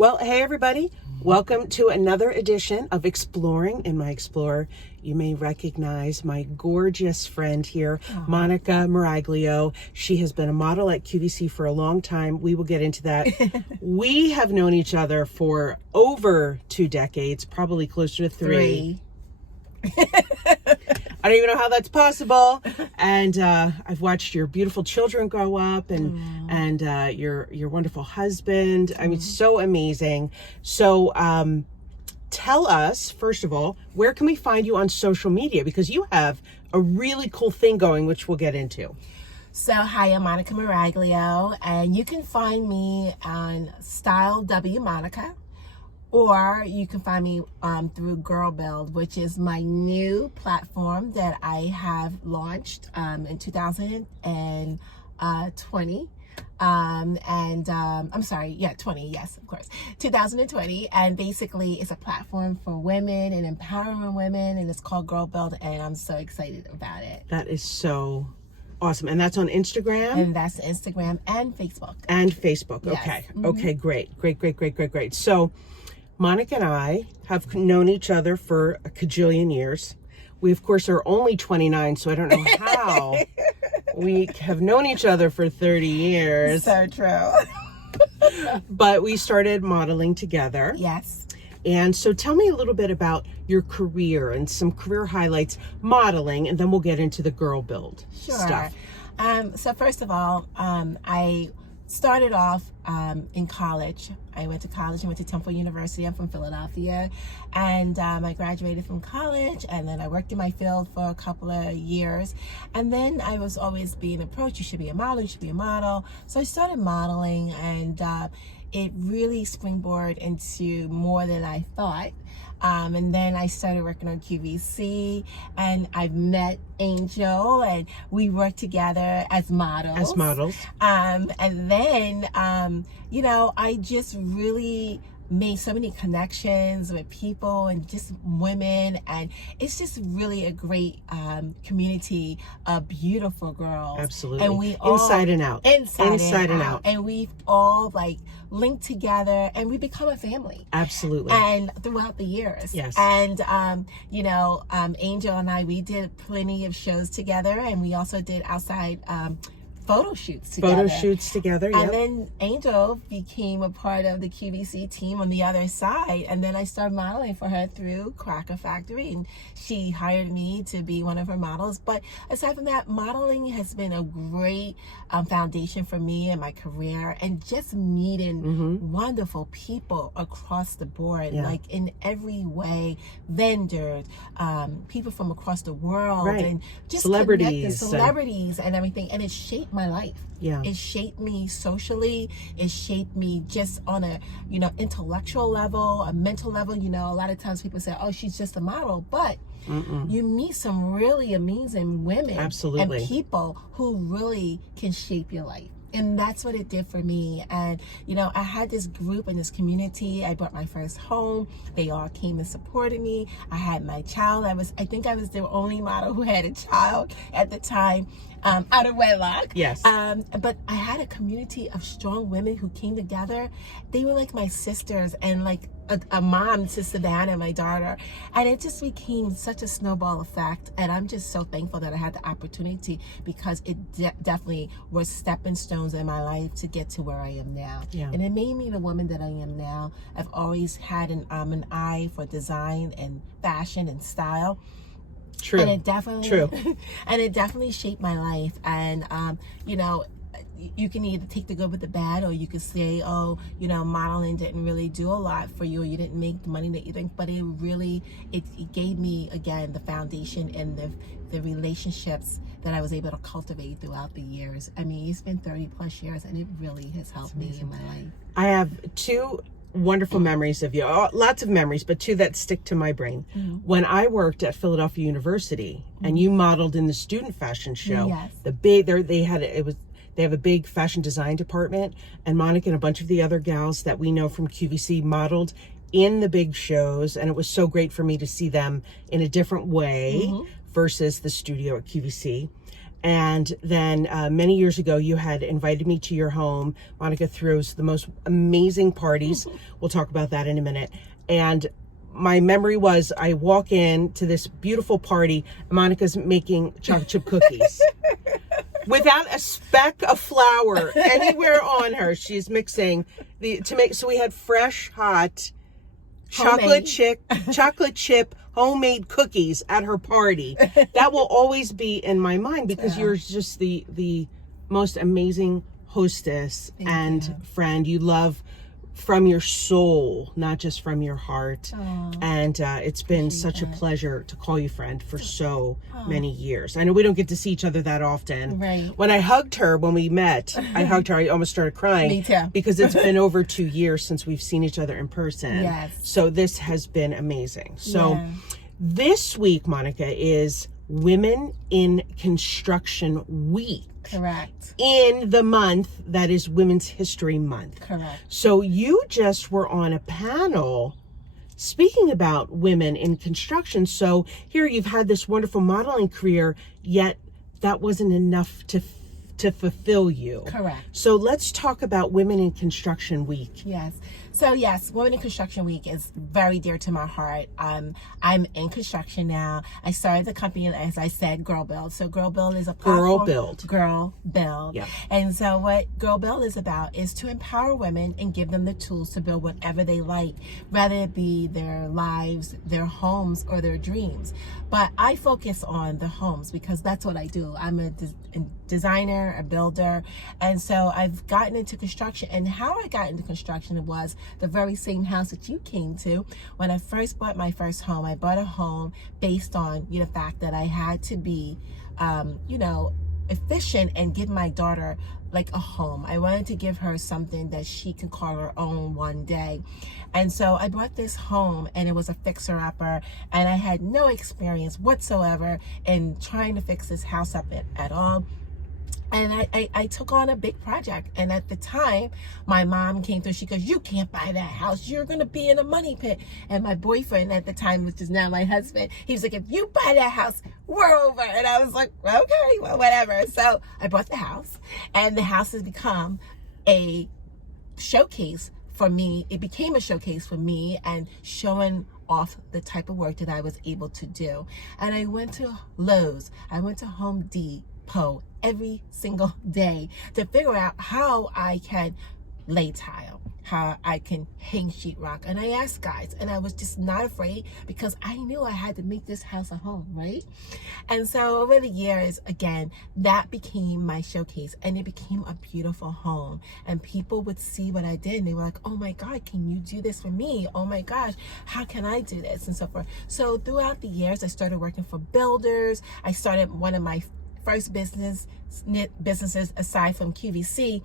Well, hey everybody, welcome to another edition of Exploring. In my Explorer, you may recognize my gorgeous friend here, Monica Miraglilo. She has been a model at QVC for a long time. We will get into that. We have known each other for over 2 decades, probably closer to three. I don't even know how that's possible. And I've watched your beautiful children grow up and your wonderful husband. I mean, so amazing. So tell us, first of all, where can we find you on social media? Because you have a really cool thing going, which we'll get into. So, hi, I'm Monica Miraglilo, and you can find me on Style W Monica. Or you can find me through Girl Build, which is my new platform that I have launched in 2020. I'm sorry, 20, yes, of course, 2020. And basically, it's a platform for women and empowering women, and it's called Girl Build, and I'm so excited about it. That is so awesome. And that's on Instagram? And that's Instagram and Facebook. And Facebook, Yes. okay. Okay, great. So, Monica and I have known each other for a cajillion years. We, of course, are only 29, so I don't know how we have known each other for 30 years. So true. But we started modeling together. Yes. And so tell me a little bit about your career and some career highlights modeling, and then we'll get into the Girl Build stuff. So first of all, I started off in college. I went to college. I went to Temple University. I'm from Philadelphia. And I graduated from college, and then I worked in my field for a couple of years. And then I was always being approached, you should be a model, you should be a model. So I started modeling, and it really springboarded into more than I thought. And then I started working on QVC, and I've met Angel, and we worked together as models. And then, I just really made so many connections with people and just women, and it's just really a great community of beautiful girls. Absolutely. And we all inside and out. And we've all linked together, and we become a family. Absolutely. And throughout the years. Yes. And Angel and I, we did plenty of shows together, and we also did outside photo shoots together. Yep. And then Angel became a part of the QVC team on the other side, and then I started modeling for her through Cracker Factory, and she hired me to be one of her models. But aside from that, modeling has been a great foundation for me in my career, and just meeting wonderful people across the board, like in every way, vendors, people from across the world, and just celebrities and everything. And it shaped my life. Yeah. It shaped me socially. It shaped me just on a, intellectual level, a mental level. A lot of times people say, oh, she's just a model, but you meet some really amazing women and people who really can shape your life. And that's what it did for me. And, I had this group and this community. I bought my first home. They all came and supported me. I had my child. I think I was the only model who had a child at the time, out of wedlock. Yes. But I had a community of strong women who came together. They were like my sisters, and like a mom to Savannah, my daughter. And it just became such a snowball effect. And I'm just so thankful that I had the opportunity, because it definitely was stepping stones in my life to get to where I am now. Yeah. And it made me the woman that I am now. I've always had an eye for design and fashion and style. True. And it definitely shaped my life. And you can either take the good with the bad, or you could say, oh, modeling didn't really do a lot for you, or you didn't make the money that you think. But it gave me, again, the foundation and the relationships that I was able to cultivate throughout the years. I mean, it's been 30 plus years, and it really has helped me in my life. I have 2 wonderful memories of you. Lots of memories, but 2 that stick to my brain. When I worked at Philadelphia University, and you modeled in the student fashion show. Yes. They have a big fashion design department, and Monica and a bunch of the other gals that we know from QVC modeled in the big shows, and it was so great for me to see them in a different way versus the studio at QVC. And then many years ago, you had invited me to your home. Monica throws the most amazing parties. We'll talk about that in a minute. And my memory was I walk in to this beautiful party. Monica's making chocolate chip cookies. Without a speck of flour anywhere on her. She's mixing so we had fresh, hot chocolate chip homemade cookies at her party. That will always be in my mind because you're just the most amazing hostess and friend. You love from your soul, not just from your heart. And it's been such a pleasure to call you friend for so many years. I know we don't get to see each other that often. Right. When I hugged her, when we met, I almost started crying. Me too. Because it's been over 2 years since we've seen each other in person. Yes. So this has been amazing. So this week, Monica, is Women in Construction Week. Correct. In the month that is Women's History Month. Correct. So you just were on a panel speaking about women in construction. So here you've had this wonderful modeling career, yet that wasn't enough to fulfill you. Correct. So let's talk about Women in Construction Week. Yes. So yes, Women in Construction Week is very dear to my heart. I'm in construction now. I started the company, as I said, Girl Build. So Girl Build is a platform. Girl Build. Yeah. And so what Girl Build is about is to empower women and give them the tools to build whatever they like, whether it be their lives, their homes, or their dreams. But I focus on the homes because that's what I do. I'm a designer, a builder, and so I've gotten into construction. And how I got into construction was the very same house that you came to. When I first bought my first home, I bought a home based on the fact that I had to be efficient and give my daughter like a home. I wanted to give her something that she could call her own one day. And so I bought this home, and it was a fixer-upper, and I had no experience whatsoever in trying to fix this house up at all. And I took on a big project. And at the time, my mom came through. She goes, "You can't buy that house. You're going to be in a money pit." And my boyfriend at the time, which is now my husband, he was like, "If you buy that house, we're over." And I was like, okay, well, whatever. So I bought the house, and the house has become a showcase for me. It became a showcase for me and showing off the type of work that I was able to do. And I went to Lowe's. I went to Home Depot every single day to figure out how I can lay tile, how I can hang sheetrock. And I asked guys, and I was just not afraid because I knew I had to make this house a home, right? And so over the years, again, that became my showcase, and it became a beautiful home. And people would see what I did, and they were like, "Oh my God, can you do this for me? Oh my gosh, how can I do this?" And so forth. So throughout the years, I started working for builders. I started one of my first businesses aside from QVC.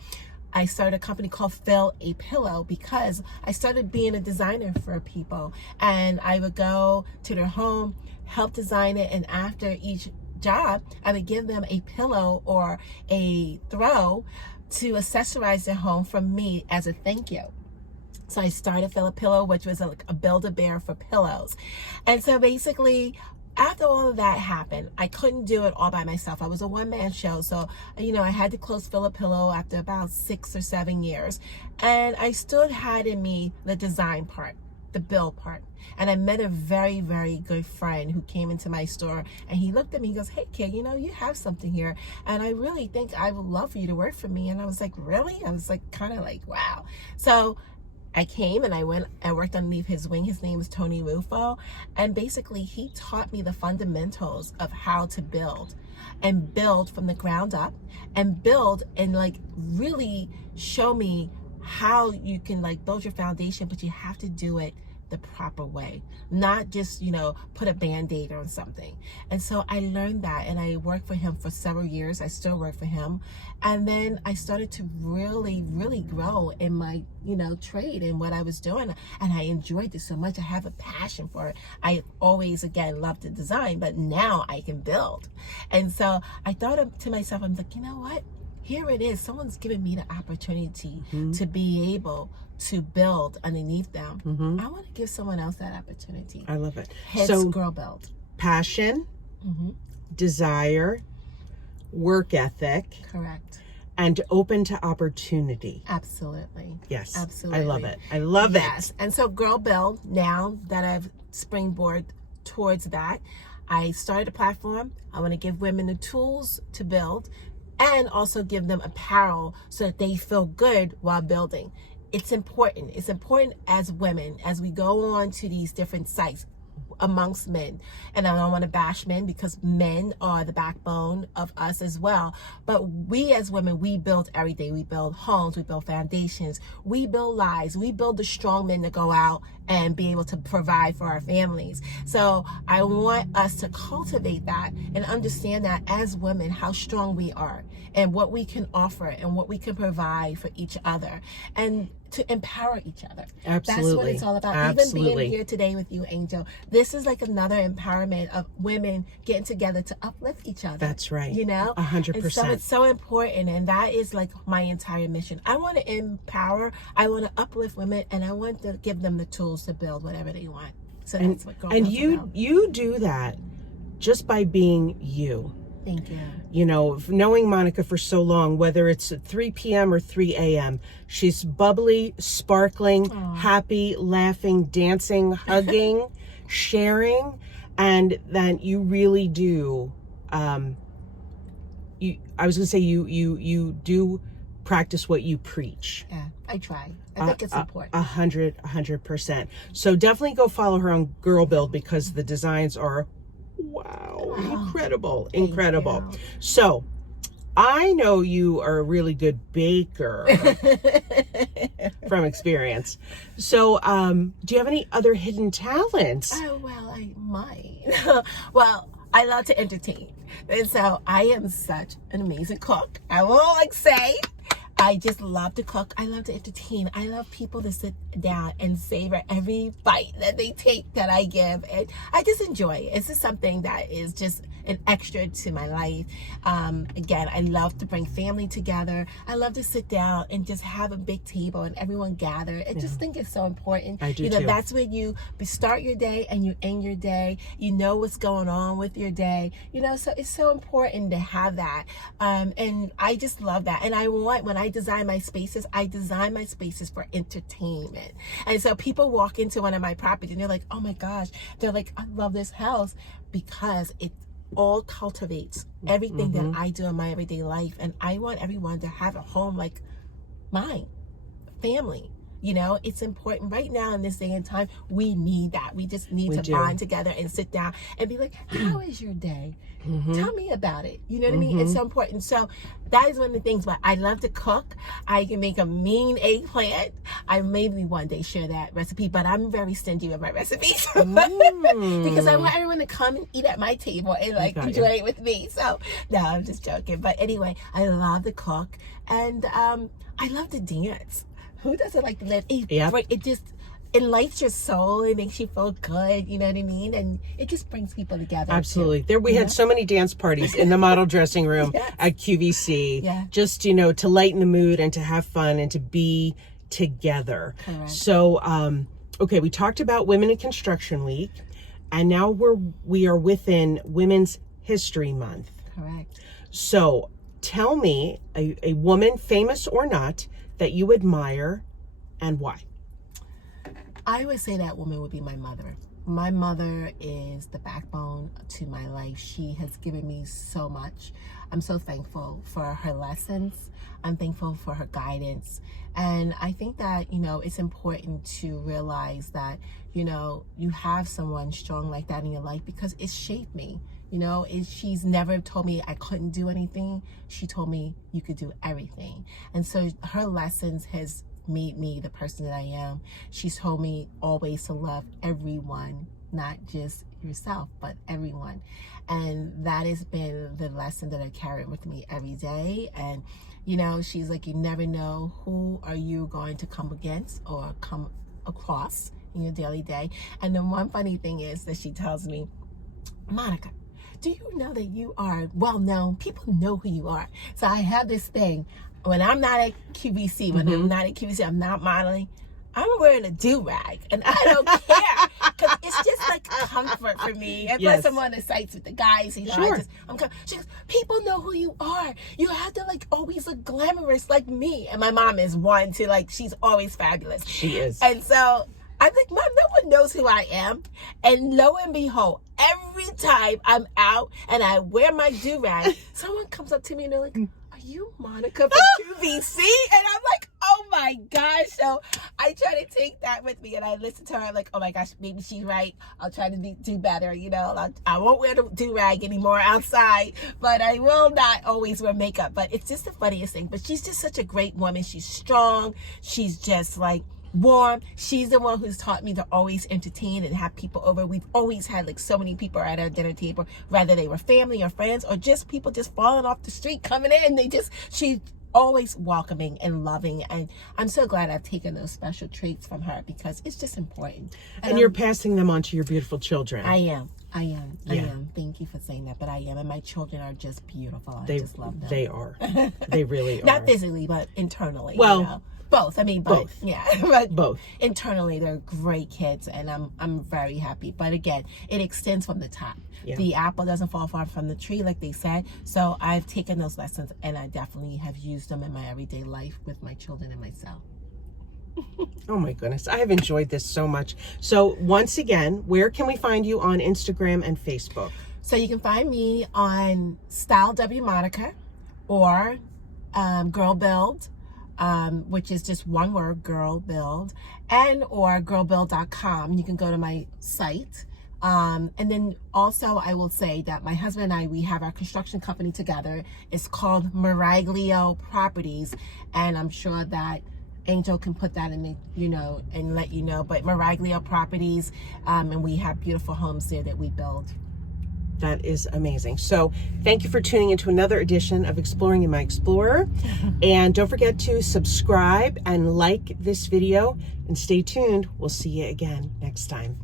I started a company called Fill a Pillow because I started being a designer for people, and I would go to their home, help design it, and after each job, I would give them a pillow or a throw to accessorize their home from me as a thank you. So I started Fill a Pillow, which was a Build-A-Bear for pillows. And so basically, after all of that happened, I couldn't do it all by myself. I was a one-man show. So, I had to close Fill a Pillow after about 6 or 7 years. And I still had in me the design part, the build part. And I met a very, very good friend who came into my store, and he looked at me, he goes, "Hey kid, you have something here. And I really think I would love for you to work for me." And I was like, "Really?" I was like, kind of like, wow. So I came and I worked underneath his wing. His name is Tony Rufo. And basically he taught me the fundamentals of how to build and build from the ground up and build and really show me how you can build your foundation, but you have to do it the proper way, not just put a band-aid on something. And so I learned that, and I worked for him for several years. I still work for him, and then I started to really grow in my trade and what I was doing, and I enjoyed it so much. I have a passion for it. I always again loved to design, but now I can build. And so I thought to myself, I'm like, you know what, here it is, someone's giving me the opportunity to be able to build underneath them. I want to give someone else that opportunity. I love it. Hence, so Girl Build. Passion, desire, work ethic, Correct. and open to opportunity. Absolutely. Yes. Absolutely. I love it. I love Yes. it. And so Girl Build, now that I've springboard towards that, I started a platform. I want to give women the tools to build and also give them apparel so that they feel good while building. It's important. It's important as women, as we go on to these different sites amongst men. And I don't want to bash men because men are the backbone of us as well. But we as women, we build every day. We build homes, we build foundations, we build lives, we build the strong men to go out and be able to provide for our families. So I want us to cultivate that and understand that as women, how strong we are and what we can offer and what we can provide for each other and to empower each other. Absolutely. That's what it's all about. Absolutely. Even being here today with you, Angel, this is like another empowerment of women getting together to uplift each other. That's right. You know? 100%. And so it's so important, and that is like my entire mission. I want to empower, I want to uplift women, and I want to give them the tools to build whatever they want. So that's what Girl And Build's about. you do that just by being you. Thank you. You know, knowing Monica for so long, whether it's at 3 p.m. or 3 a.m., she's bubbly, sparkling, happy, laughing, dancing, hugging, sharing, and then you really do. I was gonna say you do practice what you preach. Yeah, I try. I think it's important. 100%. So definitely go follow her on Girl Build because the designs are incredible. You. So I know you are a really good baker from experience. So do you have any other hidden talents? Oh, well, I might. Well, I love to entertain. And so I am such an amazing cook. I won't say. I just love to cook. I love to entertain. I love people to sit down and savor every bite that they take that I give. And I just enjoy it. It's just something that is just an extra to my life. Again, I love to bring family together. I love to sit down and just have a big table and everyone gather. I just think it's so important. I do too. That's when you start your day and you end your day. You know what's going on with your day. So it's so important to have that. And I just love that. And when I design my spaces for entertainment. And so people walk into one of my properties and they're like, oh my gosh, they're like, I love this house because it all cultivates everything that I do in my everyday life. And I want everyone to have a home like mine, family. It's important right now in this day and time. We need that. We just need to bond together and sit down and be like, how is your day? Tell me about it. You know what I mean? It's so important. So that is one of the things. But I love to cook. I can make a mean eggplant. I maybe one day share that recipe, but I'm very stingy with my recipes because I want everyone to come and eat at my table and enjoy it with me. So no, I'm just joking. But anyway, I love to cook and I love to dance. Who doesn't like to live? It just enlightens your soul. It makes you feel good. You know what I mean? And it just brings people together. Absolutely. There we had so many dance parties in the model dressing room at QVC. Yeah. Just, to lighten the mood and to have fun and to be together. Correct. So, okay, we talked about Women in Construction Week, and now we are within Women's History Month. Correct. So tell me a woman, famous or not, that you admire and why. I would say that woman would be my mother. My mother is the backbone to my life. She has given me so much. I'm so thankful for her lessons. I'm thankful for her guidance. And I think that, it's important to realize that, you have someone strong like that in your life because it shaped me. She's never told me I couldn't do anything. She told me you could do everything. And so her lessons has made me the person that I am. She's told me always to love everyone, not just yourself, but everyone. And that has been the lesson that I carry with me every day. And, she's like, you never know who are you going to come against or come across in your daily day. And the one funny thing is that she tells me, Monica, do you know that you are well known? People know who you are. So I have this thing. When I'm not at QVC, I'm not modeling, I'm wearing a do-rag. And I don't care because it's just like comfort for me. And Yes. plus, I'm on the sites with the guys. You know, Sure. She goes, people know who you are. You have to like always look glamorous like me. And my mom is one to like, she's always fabulous. She is. And so I'm like, Mom, no one knows who I am. And lo and behold, every time I'm out and I wear my do-rag, someone comes up to me and they're like, are you Monica from QVC? And I'm like, oh my gosh. So I try to take that with me and I listen to her. I'm like, oh my gosh, maybe she's right. I'll try to do better. You know, I won't wear the do-rag anymore outside, but I will not always wear makeup. But it's just the funniest thing. But she's just such a great woman. She's strong. She's just like warm. She's the one who's taught me to always entertain and have people over. We've always had like so many people at our dinner table, whether they were family or friends or just people just falling off the street coming in. She's always welcoming and loving, and I'm so glad I've taken those special traits from her because it's just important. And you're passing them on to your beautiful children. I am. Thank you for saying that, but I am, and my children are just beautiful. I just love them. They are. They really are. Not physically, but internally. Well, you know? Both. I mean, both. Yeah, but both. Internally, they're great kids, and I'm very happy. But again, it extends from the top. Yeah. The apple doesn't fall far from the tree, like they said. So I've taken those lessons, and I definitely have used them in my everyday life with my children and myself. Oh my goodness, I have enjoyed this so much. So once again, where can we find you on Instagram and Facebook? So you can find me on Style W Monica or Girl Build. Which is just one word, Girl Build, and or girlbuild.com. You can go to my site. And then also I will say that my husband and I, we have our construction company together. It's called Miraglilo Properties. And I'm sure that Angel can put that in the, you know, and let you know. But Miraglilo Properties, and we have beautiful homes there that we build. That is amazing. So thank you for tuning into another edition of Exploring in My Explorer. And don't forget to subscribe and like this video and stay tuned. We'll see you again next time.